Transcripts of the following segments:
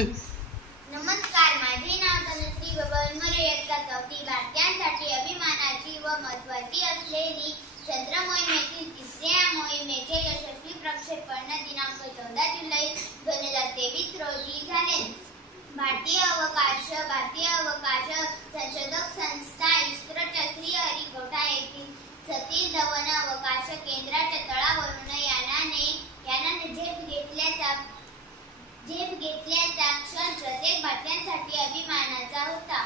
नमस्कार, माझे नाव तनुश्री बबन मोरे. इयत्ता 4वी. भारतीयांसाठी अभिमानाची व महत्त्वाची असलेली चंद्र मोहिमेतील तिसऱ्या मोहिमेचे यशस्वी प्रक्षेपण दिनांक 14 जुलै 2023 रोजी झाले. भारतीय अवकाश संशोधक संस्था इस्रोच्या श्रीहरिकोटा येथील सतीश धवन अवकाश केंद्राच्या तळावरून यानाने झेप घेतल्याचा क्षण प्रत्येक भारतीयांसाठी अभिमानाचा होता.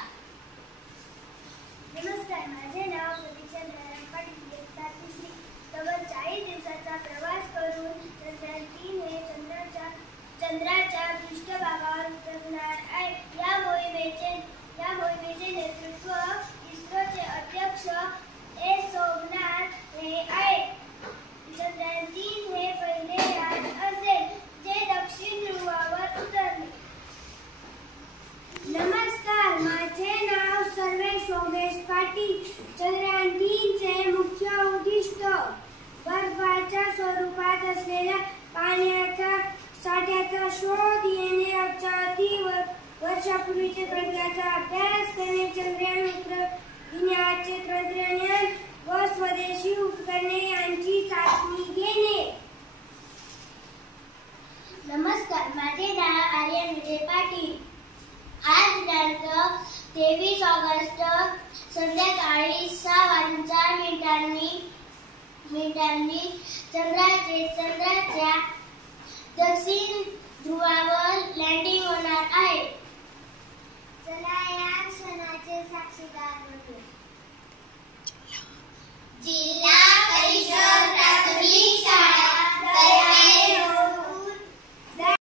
नमस्कार, माझे नाव प्रतीक्षा नारायण पाटील. इयत्ता 3री. तब्बल 40 दिवसाचा प्रवास करून चंद्रयान 3 हे चंद्राच्या पृष्ठभागावर उतरणार आहे. या मोहिमेचे नेतृत्व इस्रोचे अध्यक्ष एस सोमनाथ हे आहेत. चंद्रयान 3 हे पहिले यान असेल जे दक्षिण ध्रुवावर उतरले. नमस्कार, माझे नाव सर्वेश योगेश पाटील. चंद्रयान 3 चे मुख्य उद्दिष्ट बर्फाच्या स्वरूपात असलेल्या पाण्याच्या साठ्याचा शोध घेणे, अब्जावधी वर्षापूर्वीच्या कणकेचा अभ्यास करणे, चंद्रयान उतरविण्याचे तंत्रज्ञान व स्वदेशी उपकरणे यांची चाचणी घेणे. नमस्कार, माझे नाव आर्यन विजय पाटील. आज दिनांक 23 ऑगस्ट संध्याकाळी 6:04 चंद्राच्या दक्षिण ध्रुवावर लँडिंग होणार आहे. चला या क्षणाचे साक्षीदार बनू.